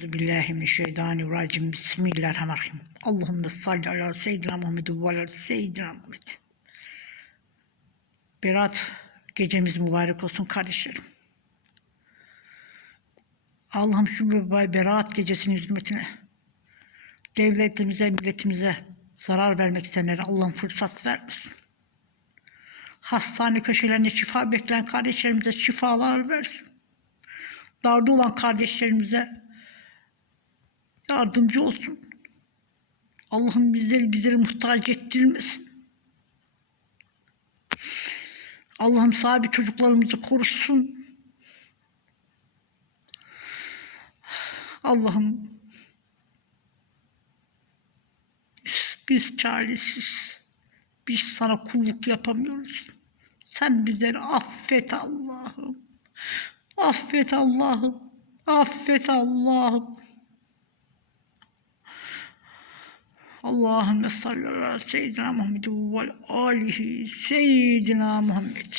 Euzubillahimineşşeytanirracim. Bismillahirrahmanirrahim. Allahümme salli ala seyyidina Muhammed ve ala seyyidina Muhammed. Berat gecemiz mübarek olsun kardeşlerim. Allah'ım şu mübarek berat gecesinin hürmetine devletimize, milletimize zarar vermek isteyenlere Allah'ım fırsat vermesin. Hastane köşelerinde şifa bekleyen kardeşlerimize şifalar versin. Darda olan kardeşlerimize yardımcı olsun. Allah'ım bizleri bizleri muhtaç ettirmesin. Allah'ım sahibi çocuklarımızı korusun. Allah'ım biz, biz çaresiz. Biz sana kulluk yapamıyoruz. Sen bizleri affet Allah'ım. Affet Allah'ım. Affet Allah'ım. Allahümme salli ala seyyidina Muhammed ve alihi seyyidina Muhammed.